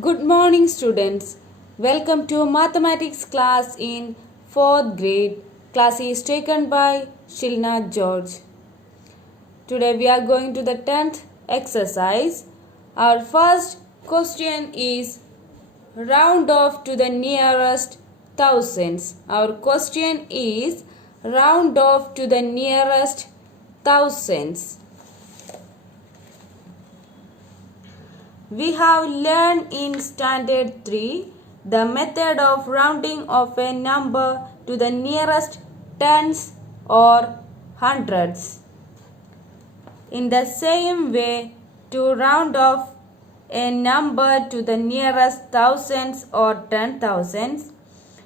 Good morning, students. Welcome to mathematics class in 4th grade. Class is taken by Shilna George. Today we are going to the 10th exercise. Our first question is round off to the nearest thousands. Our question is round off to the nearest thousands. We have learned in Standard 3 the method of rounding of a number to the nearest tens or hundreds. In the same way, to round off a number to the nearest thousands or 10,000s,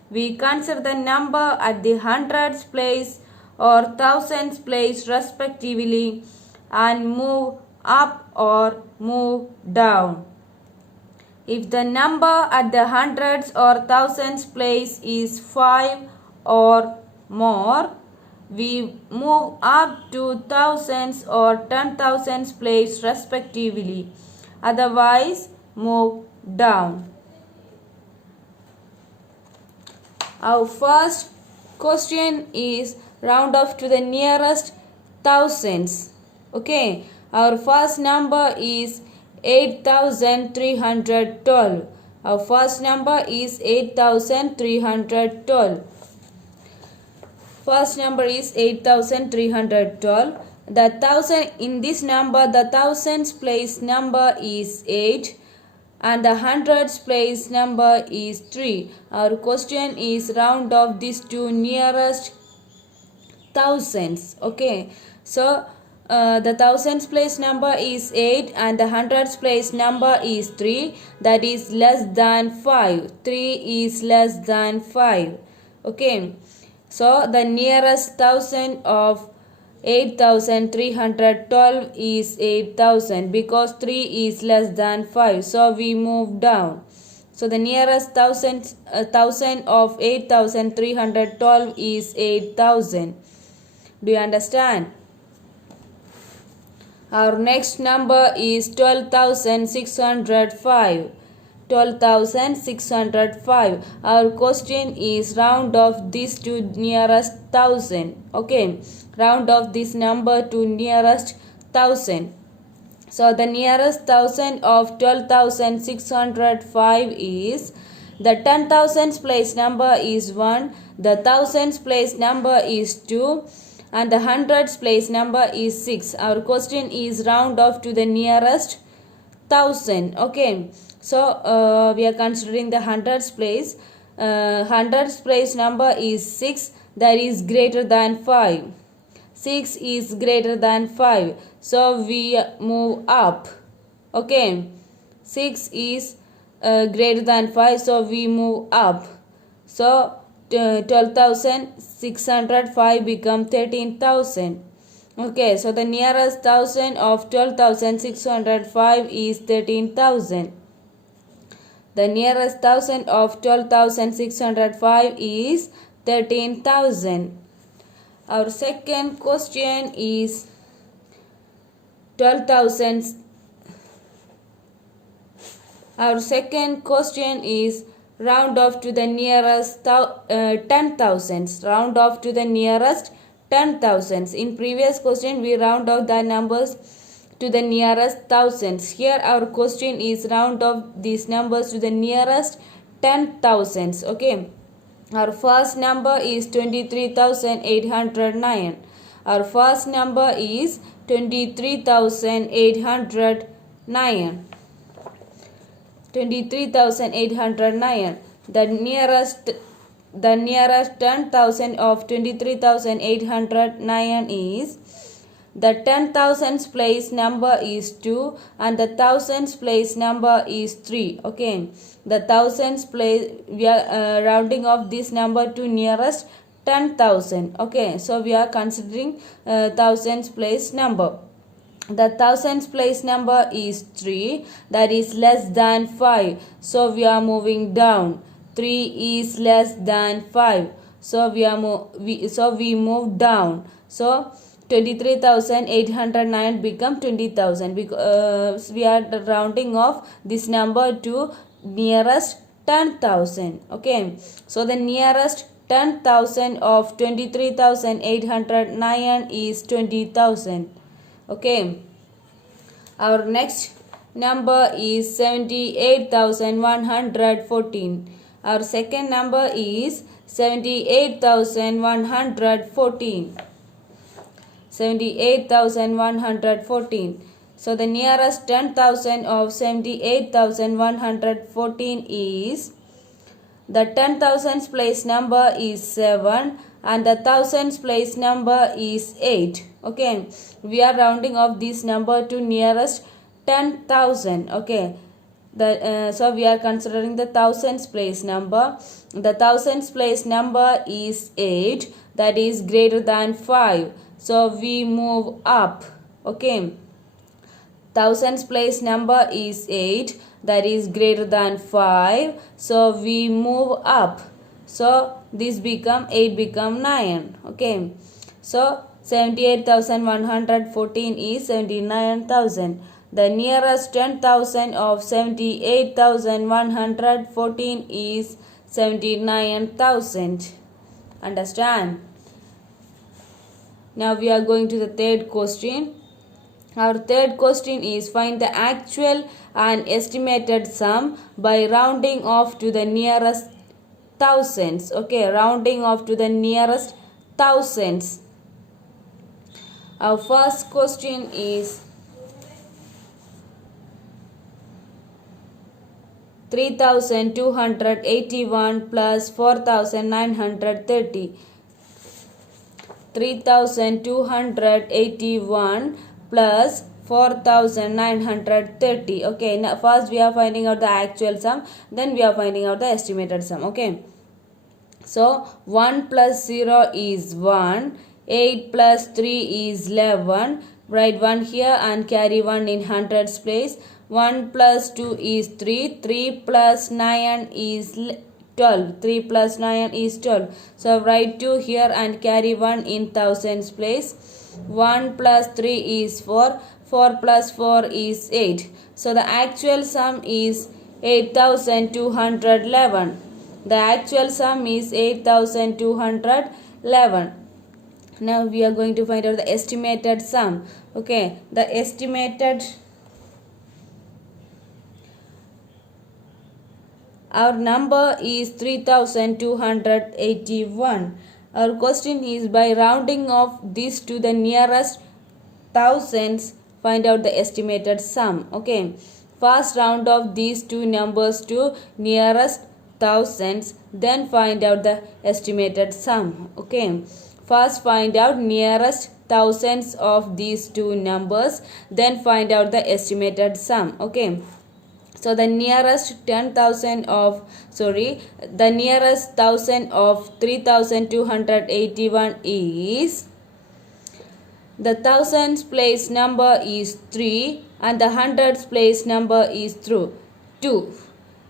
we consider the number at the hundreds place or thousands place respectively and move up or move down. If the number at the hundreds or thousands place is 5 or more, we move up to thousands or 10,000s place respectively. Otherwise, move down. Our first question is round off to the nearest thousands. Okay. Our first number is 8,312. Our first number is 8,312. First number is 8,312. The thousand in this number, the thousands place number is 8 and the hundreds place number is 3. Our question is round off these two nearest thousands. Okay. So the thousands place number is 8 and the hundreds place number is 3, that is less than 5. 3 is less than 5. Okay. So the nearest thousand of 8,312 is 8,000 because 3 is less than 5. So we move down. So the nearest thousand of 8,312 is 8,000. Do you understand? Our next number is 12,605. 12,605. Our question is round off this to nearest thousand. Okay. Round off this number to nearest thousand. So the nearest thousand of 12,605 is the 10,000s place number is 1. The thousands place number is 2. And the hundreds place number is 6. Our question is round off to the nearest thousand. Okay. So we are considering the hundreds place. Hundreds place number is 6. That is greater than 5. 6 is greater than 5. So we move up. Okay. 6 is greater than 5. So we move up. So 12,605 become 13,000. Okay, so the nearest thousand of 12,605 is 13,000. The nearest thousand of 12,605 is 13,000. Our second question is 12,000. Our second question is round off to the nearest 10,000s. Round off to the nearest 10,000s. In previous question we round off the numbers to the nearest thousands. Here our question is round off these numbers to the nearest 10,000s. Okay. Our first number is 23,809. Our first number is 23,809. 23,809. The nearest 10,000 of 23,809 is the 10,000s place number is 2 and the thousands place number is 3. Okay. The thousands place we are rounding off this number to nearest 10,000. Okay. So we are considering thousands place number. The thousands place number is 3, that is less than 5. So we are moving down. 3 is less than 5. So we move down. So 23,809 become 20,000 because we are rounding off this number to nearest 10,000. Okay, so the nearest 10,000 of 23,809 is 20,000. Okay, our next number is 78,114. Our second number is 78,114. 78,114. So the nearest 10,000 of 78,114 is, the 10,000s place number is 7 and the thousands place number is 8. Okay, we are rounding off this number to nearest 10,000. Okay, so we are considering the thousands place number. The thousands place number is 8, that is greater than 5. So we move up. Okay, thousands place number is 8, that is greater than 5. So we move up. So this become 8 become 9. Okay, so 78,114 is 79,000. The nearest 10,000 of 78,114 is 79,000. Understand? Now we are going to the third question. Our third question is, find the actual and estimated sum by rounding off to the nearest thousands. Okay, rounding off to the nearest thousands. Our first question is 3,281 plus 4,930. 3,281 plus 4,930. Okay, now first we are finding out the actual sum, then we are finding out the estimated sum. Okay, so 1 plus 0 is 1, 8 plus 3 is 11. Write 1 here and carry 1 in hundreds place. 1 plus 2 is 3, 3 plus 9 is 12. 3 plus 9 is 12. So write 2 here and carry 1 in thousands place. 1 plus 3 is 4. 4 plus 4 is 8. So the actual sum is 8,211. The actual sum is 8,211. Now we are going to find out the estimated sum. Okay, the estimated, our number is 3,281. Our question is, by rounding off this to the nearest thousands, find out the estimated sum. Okay, first round off these two numbers to nearest thousands, then find out the estimated sum. Okay, first find out nearest thousands of these two numbers, then find out the estimated sum. Okay, so the nearest 10,000 of, the nearest 1,000 of 3,281 is, the thousands place number is 3 and the hundreds place number is 2.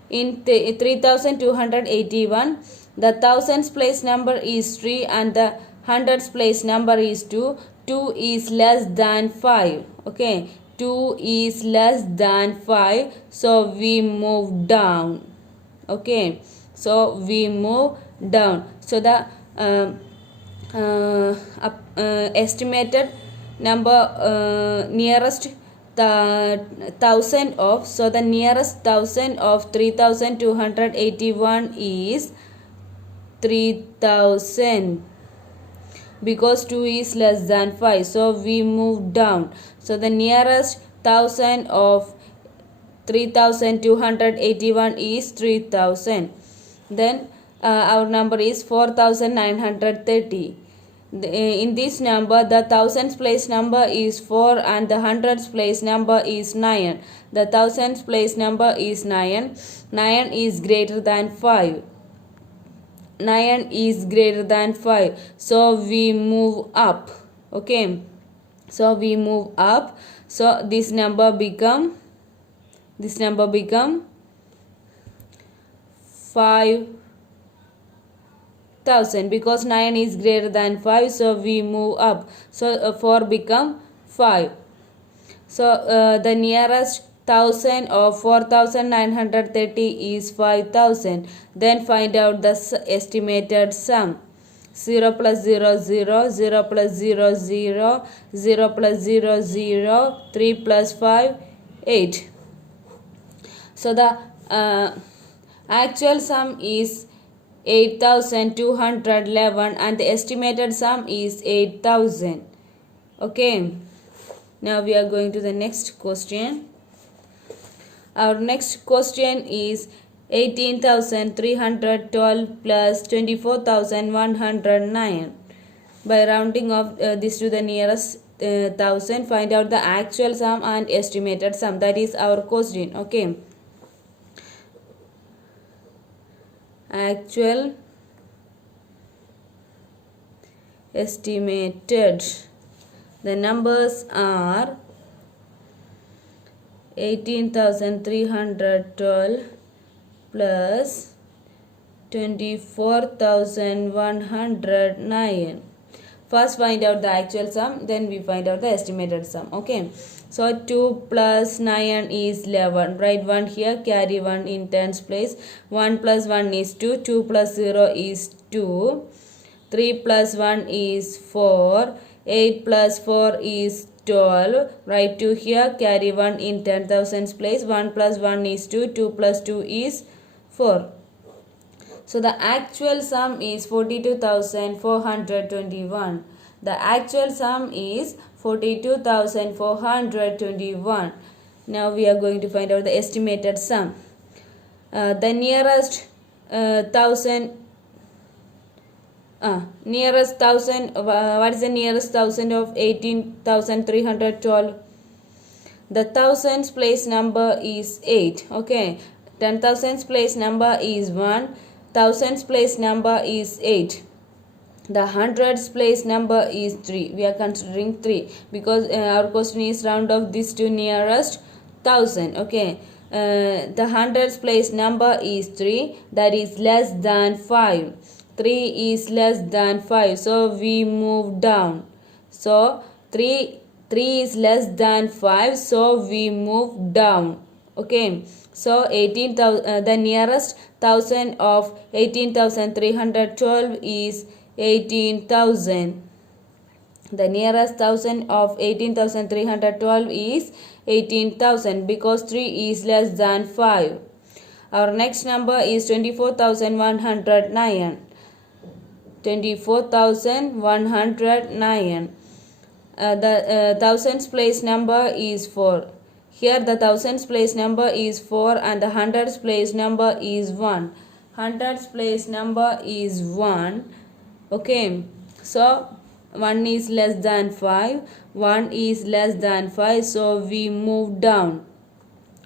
In 3,281, the thousands place number is 3 and the hundreds place number is 2. 2 is less than 5. Okay, 2 is less than 5, so we move down. Okay, so we move down. So the estimated number nearest the 1,000 of, so the nearest 1,000 of 3,281 is 3,000, because 2 is less than 5, so we move down. So the nearest 1,000 of 3,281 is 3,000. Then our number is 4,930. In this number, the thousands place number is 4 and the hundreds place number is 9. The thousands place number is 9. 9 is greater than 5. 9 is greater than 5, so we move up. Okay, so we move up. So this number become 5,000, because 9 is greater than 5, so we move up. So 4 become 5. So the nearest 1000 of 4930 is 5000. Then find out the estimated sum. 0 plus 0 0, 0 plus 0 0, 0 plus 0 0, 3 plus 5 8. So the actual sum is 8211 and the estimated sum is 8000. Okay, now we are going to the next question. Our next question is 18,312 plus 24,109. By rounding off this to the nearest thousand, find out the actual sum and estimated sum. That is our question. Okay. Actual, estimated. The numbers are 18,312 plus 24,109. First find out the actual sum, then we find out the estimated sum. Okay, so 2 plus 9 is 11. Write 1 here, carry 1 in tens place. 1 plus 1 is 2, 2 plus 0 is 2, 3 plus 1 is 4, 8 plus 4 is 12. Write 2 here, carry 1 in 10,000s place. 1 plus 1 is 2, 2 plus 2 is 4. So the actual sum is 42,421. The actual sum is 42,421. Now we are going to find out the estimated sum. The nearest nearest thousand, what is the nearest thousand of 18,312? The thousands place number is 8. Okay, 10,000s place number is 1, thousands place number is 8. The hundreds place number is 3. We are considering 3 because our question is round off this to nearest thousand. Okay, the hundreds place number is 3, that is less than 5. 3 is less than 5, so we move down. So 3 is less than 5, so we move down. Okay, so 18,000, the nearest thousand of 18,312 is 18,000. The nearest thousand of 18,312 is 18,000 because 3 is less than 5. Our next number is 24,109. 24,109. The thousands place number is 4. Here the thousands place number is 4 and the hundreds place number is 1. Hundreds place number is 1. Okay, so 1 is less than 5. 1 is less than 5, so we move down.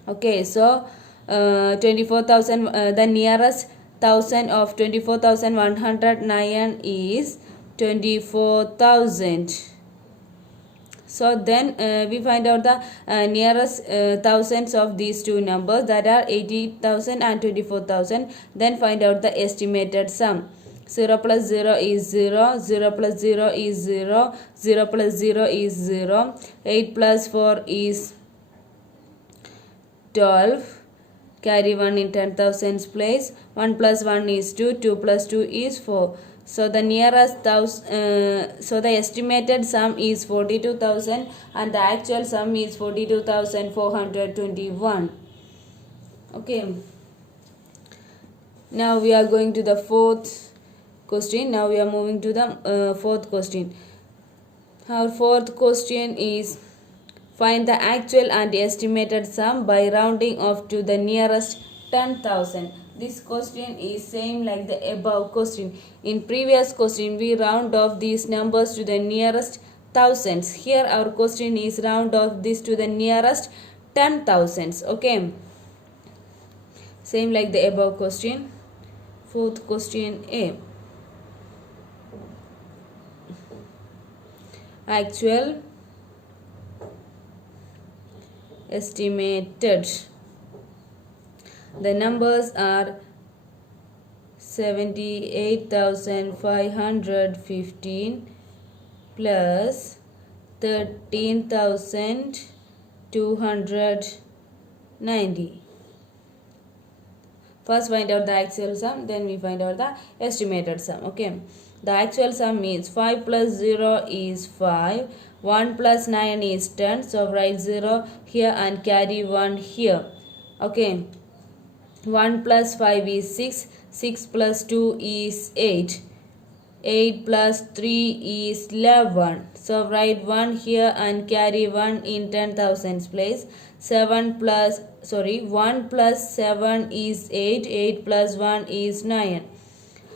Okay, so 24,000, the nearest thousand of 24,109 is 24,000. So then we find out the nearest thousands of these two numbers, that are 80,000 and 24,000. Then find out the estimated sum. 0 plus 0 is 0, 0 plus 0 is 0, 0 plus 0 is 0, 8 plus 4 is 12. Carry 1 in 10,000s place. 1 plus 1 is 2, 2 plus 2 is 4. So the nearest so the estimated sum is 42,000 and the actual sum is 42,421. Okay. Now we are going to the fourth question. Now we are moving to the fourth question. Our fourth question is find the actual and estimated sum by rounding off to the nearest 10,000. This question is same like the above question. In previous question we round off these numbers to the nearest thousands. Here our question is round off this to the nearest 10,000s. Okay, same like the above question. Fourth question A. Actual, estimated. The numbers are 78,515 plus 13,209 90. First find out the actual sum, then we find out the estimated sum. Okay. The actual sum is 5 plus 0 is 5. 1 plus 9 is 10. So write 0 here and carry 1 here. Okay. 1 plus 5 is 6. 6 plus 2 is 8. 8 plus 3 is 11. So write 1 here and carry 1 in 10,000's place. 1 plus 7 is 8. 8 plus 1 is 9.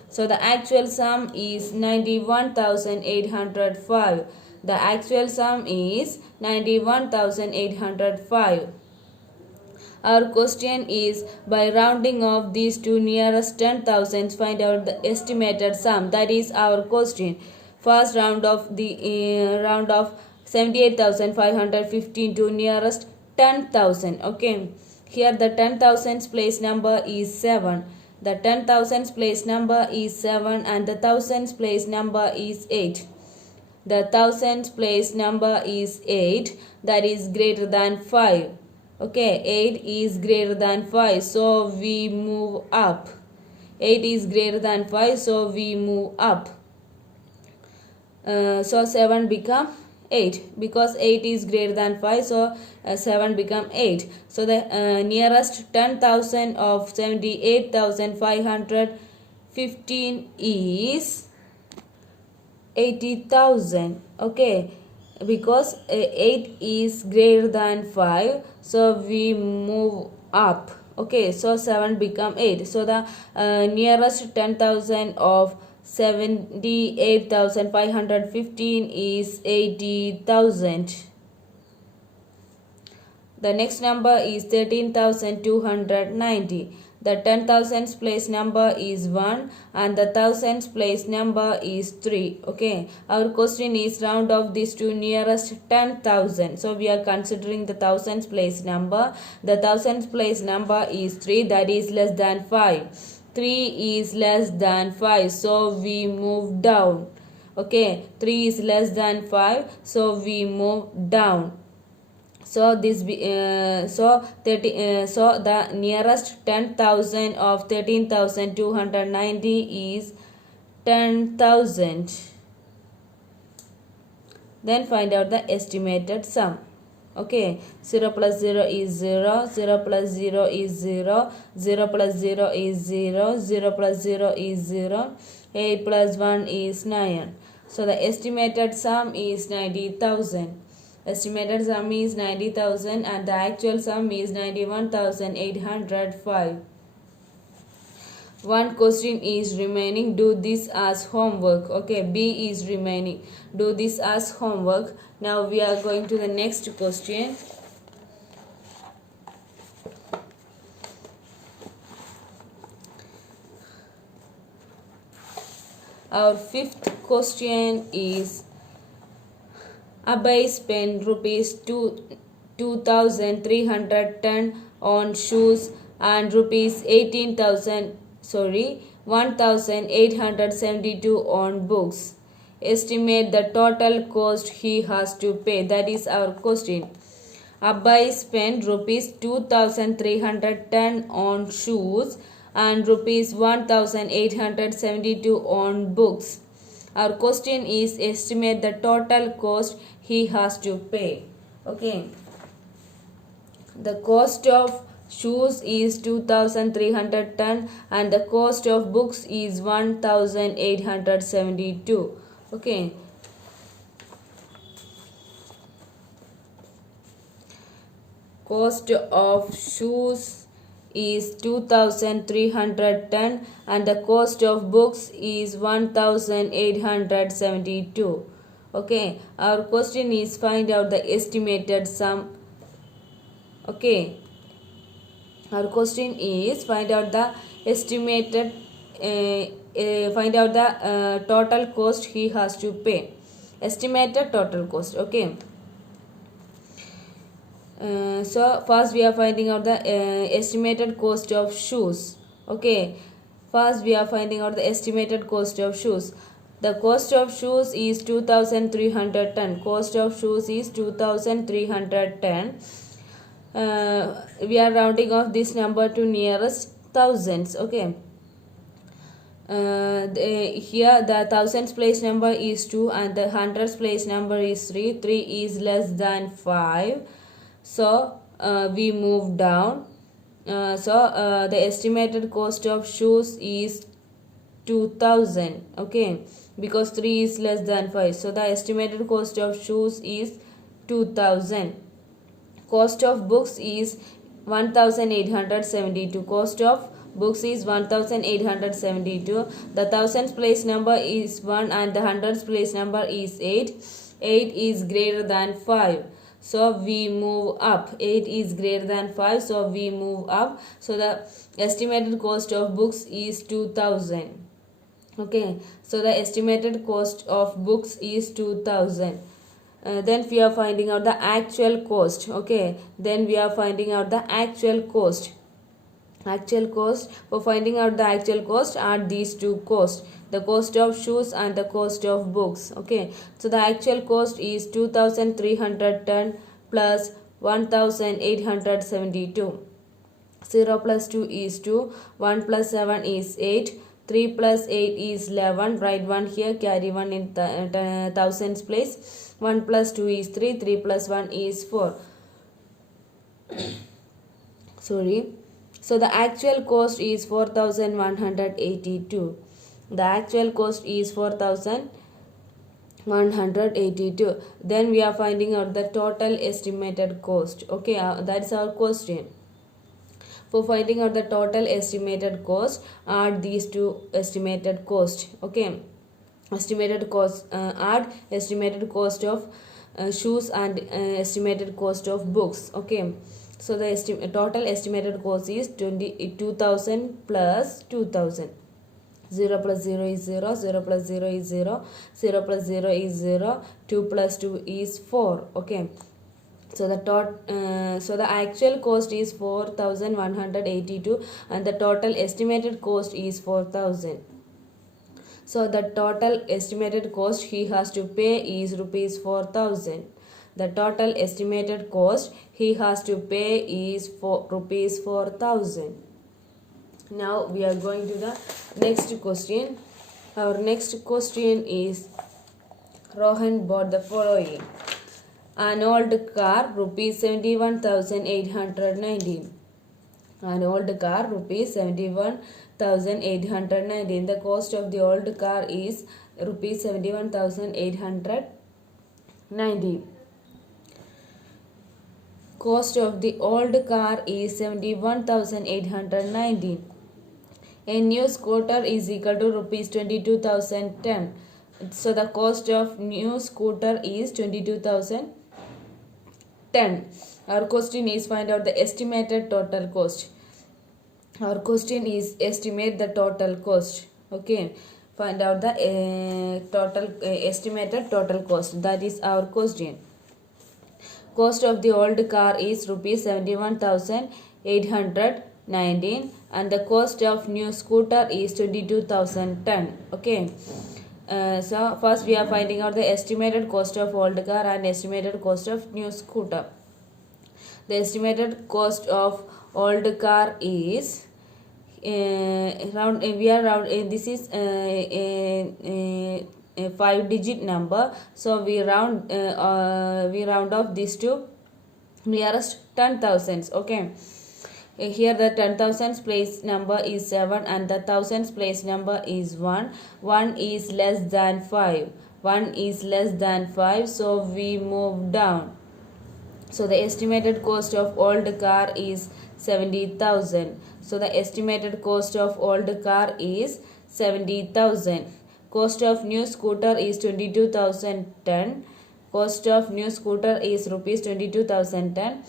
So the actual sum is 91,805. The actual sum is 91,805. Our question is, by rounding off these two nearest 10,000s, find out the estimated sum. That is our question. First round of 78,515 to nearest 10,000. Okay. Here the 10,000's place number is 7. The 10,000's place number is 7 and the thousands place number is 8. The thousands place number is 8, that is greater than 5. Okay, 8 is greater than 5, so we move up. 8 is greater than 5, so we move up. So 7 become 8, because 8 is greater than 5, so 7 become 8. So the nearest 10,000 of 78,515 is 80,000. Okay, because 8 is greater than 5, so we move up. Okay, so 7 become 8. So the nearest 10,000 of 78,515 is 80,000. The next number is 13,290. The 10,000's place number is 1 and the thousands place number is 3. Okay, our question is round off these two nearest 10,000. So we are considering the thousands place number. The thousands place number is 3, that is less than 5. 3 is less than 5, so we move down. Okay, 3 is less than 5, so we move down. So this so the nearest 10,000 of 13,290 is 10,000. Then find out the estimated sum. Okay, 0 plus 0 is 0, 0 plus 0 is 0, 0 plus 0 is 0, 0 plus 0 is 0, 8 plus 1 is 9. So the estimated sum is 90,000. Estimated sum is 90,000 and the actual sum is 91,805. One question is remaining. Do this as homework. Okay, B is remaining. Do this as homework. Now we are going to the next question. Our fifth question is, Abhay spent rupees 2,310 on shoes and rupees 1,872 on books. Estimate the total cost he has to pay. That is our question. Abhay spent rupees 2,310 on shoes and rupees 1,872 on books. Our question is, estimate the total cost he has to pay. Okay. The cost of shoes is 2,310 and the cost of books is 1,872. Okay. Cost of shoes is 2,310 and the cost of books is 1,872. Okay, our question is find out the estimated sum. Okay, our question is find out the estimated find out the total cost he has to pay. Estimated total cost. Okay. So first we are finding out the estimated cost of shoes. Okay, first we are finding out the estimated cost of shoes. The cost of shoes is 2,310. Cost of shoes is 2,310. we are rounding off this number to nearest thousands. Okay, here the thousands place number is 2 and the hundreds place number is 3. 3 is less than 5, so we move down. The estimated cost of shoes is 2000. Okay, because 3 is less than 5, so the estimated cost of shoes is 2000. Cost of books is 1872. Cost of books is 1872. The thousands place number is 1 and the hundreds place number is 8. 8 is greater than 5, so we move up. 8 is greater than 5, so we move up. So the estimated cost of books is 2000. Okay, so the estimated cost of books is 2000. Then we are finding out the actual cost. Okay, then we are finding out the actual cost. For finding out the actual cost, add these two costs, the cost of shoes and the cost of books. Okay, so the actual cost is 2310 plus 1872. 0 plus 2 is 2, 1 plus 7 is 8, 3 plus 8 is 11. Write 1 here, carry 1 in thousands place. 1 plus 2 is 3, 3 plus 1 is 4. Sorry. So the actual cost is 4182. The actual cost is 4182. Then we are finding out the total estimated cost. Okay, that's our question. For finding out the total estimated cost, add these two estimated cost. Okay, estimated cost, add estimated cost of shoes and estimated cost of books. Okay, so the total estimated cost is 2000 plus 2000. 0 plus 0 is 0, 0 plus 0 is 0, 0 plus 0 is 0, 2 plus 2 is 4. Okay, so the actual cost is 4182 and the total estimated cost is 4000. So the total estimated cost he has to pay is rupees 4000. The total estimated cost he has to pay is rupees 4000. Now we are going to the next question. Our next question is, Rohan bought the following: an old car, rupees 71,819. An old car, rupees 71,819. The cost of the old car is rupees 71,819. Cost of the old car is 71,819. A new scooter is equal to rupees 22,010. So the cost of new scooter is 22,010. Our question is find out the estimated total cost. Our question is estimate the total cost. Okay, find out the estimated total cost. That is our question. Cost of the old car is rupees 71,819 and the cost of new scooter is 22,010. Okay, so first we are finding out the estimated cost of old car and estimated cost of new scooter. The estimated cost of old car is this is a 5-digit number, so we round off this to nearest 10,000s. Okay, here the 10,000s place number is 7 and the thousands place number is 1. 1 is less than 5. 1 is less than 5, so we move down. So the estimated cost of old car is 70,000. So the estimated cost of old car is 70,000. Cost of new scooter is 22,010. Cost of new scooter is rupees 22,010.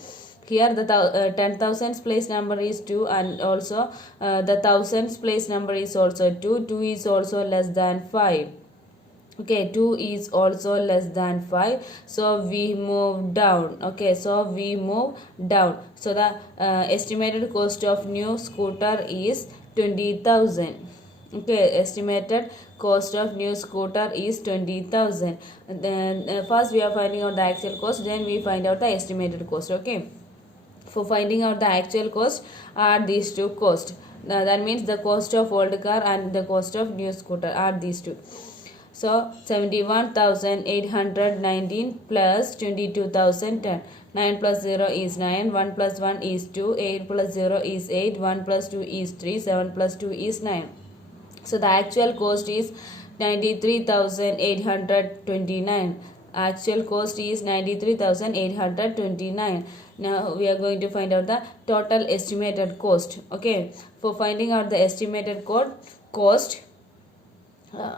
Here the 10,000s place number is 2 and also the thousands place number is also 2. 2 is also less than 5. Okay, 2 is also less than 5, so we move down. Okay, so we move down. So the estimated cost of new scooter is 20,000. Okay, estimated cost of new scooter is 20,000. Then first we are finding out the actual cost, then we find out the estimated cost. Okay, For finding out the actual cost, add these two costs. That means the cost of old car and the cost of new scooter, add these two. So 71,819 plus 22,010. 9 plus 0 is 9, 1 plus 1 is 2, 8 plus 0 is 8, 1 plus 2 is 3, 7 plus 2 is 9. So the actual cost is 93,829. Actual cost is 93,829. Now we are going to find out the total estimated cost. Okay, for finding out the estimated cost,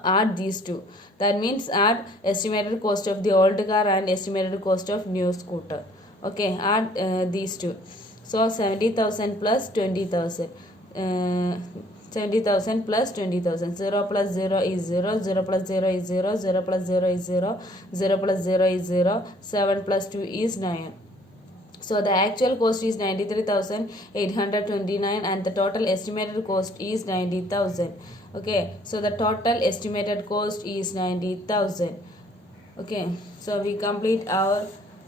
add these two. That means add estimated cost of the old car and estimated cost of new scooter. Okay, add these two. So 70,000 plus 20,000. 70,000 plus 20,000. 0 plus 0 is 0, 0 plus 0 is 0, 0 plus 0 is 0, 0 plus 0 is 0, 7 plus 2 is 9. So the actual cost is 93,829 and the total estimated cost is 90,000. Okay, so the total estimated cost is 90,000. Okay, so we complete our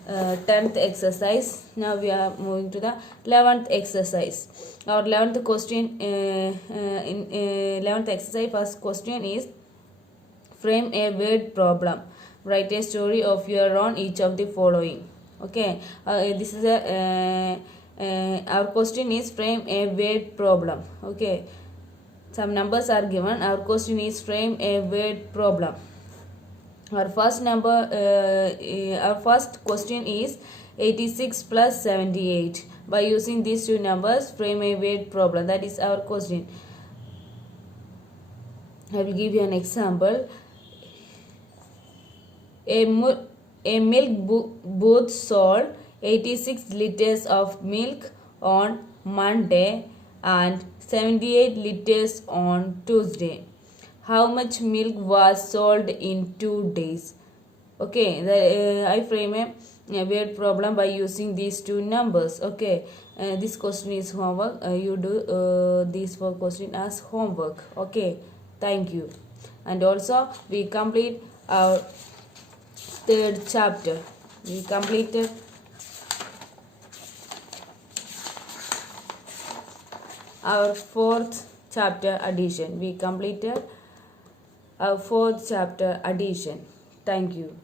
10th exercise. Now we are moving to the 11th exercise. Our 11th question, in 11th exercise, first question is frame a word problem. Write a story of your own, each of the following. Okay, this is our question is frame a word problem. Okay, some numbers are given. Our question is frame a word problem. Our first our first question is 86 plus 78. By using these two numbers, frame a word problem. That is our question. I will give you an example. A milk booth sold 86 liters of milk on Monday and 78 liters on Tuesday. How much milk was sold in 2 days? Okay, I frame a word problem by using these two numbers. Okay, this question is homework. You do these 4 questions as homework. Okay, thank you. And also we complete our 3rd chapter. We completed our 4th chapter addition. We completed our 4th chapter addition. Thank you.